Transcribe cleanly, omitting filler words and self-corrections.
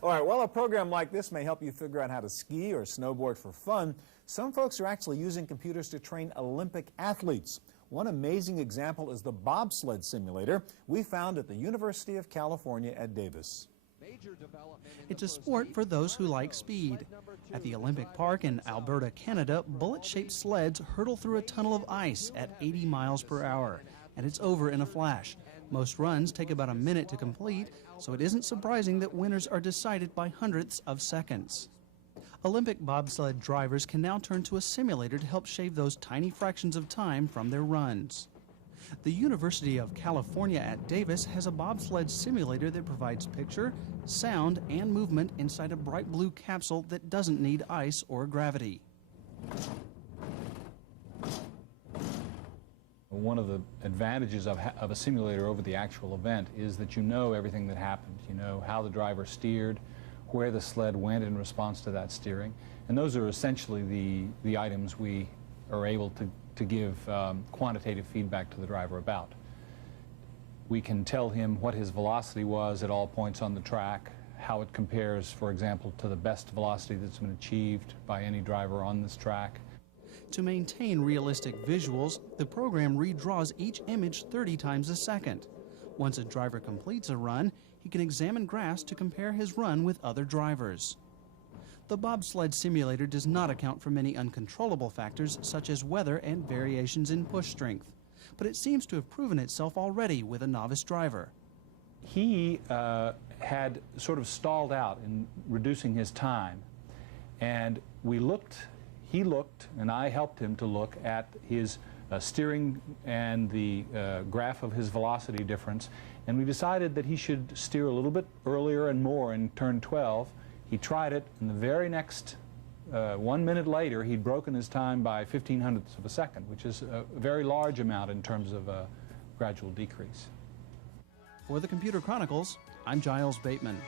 All right, while a program like this may help you figure out how to ski or snowboard for fun, some folks are actually using computers to train Olympic athletes. One amazing example is the Bobsleigh Simulator we found at the University of California at Davis. It's a sport for those who like speed. At the Olympic Park in Alberta, Canada, bullet-shaped sleds hurtle through a tunnel of ice at 80 miles per hour, and it's over in a flash. Most runs take about a minute to complete, so it isn't surprising that winners are decided by hundredths of seconds. Olympic bobsled drivers can now turn to a simulator to help shave those tiny fractions of time from their runs. The University of California at Davis has a bobsled simulator that provides picture, sound, and movement inside a bright blue capsule that doesn't need ice or gravity. One of the advantages of a simulator over the actual event is that you know everything that happened. You know how the driver steered, where the sled went in response to that steering, and those are essentially the items we are able to give quantitative feedback to the driver about. We can tell him what his velocity was at all points on the track, how it compares, for example, to the best velocity that's been achieved by any driver on this track. To maintain realistic visuals, the program redraws each image 30 times a second. Once a driver completes a run, he can examine graphs to compare his run with other drivers. The bobsled simulator does not account for many uncontrollable factors such as weather and variations in push strength, but it seems to have proven itself already with a novice driver. He had sort of stalled out in reducing his time, and he looked, and I helped him to look at his steering and the graph of his velocity difference, and we decided that he should steer a little bit earlier and more in turn 12. He tried it, and the very next 1 minute later, he'd broken his time by 0.15 of a second, which is a very large amount in terms of a gradual decrease. For the Computer Chronicles, I'm Giles Bateman.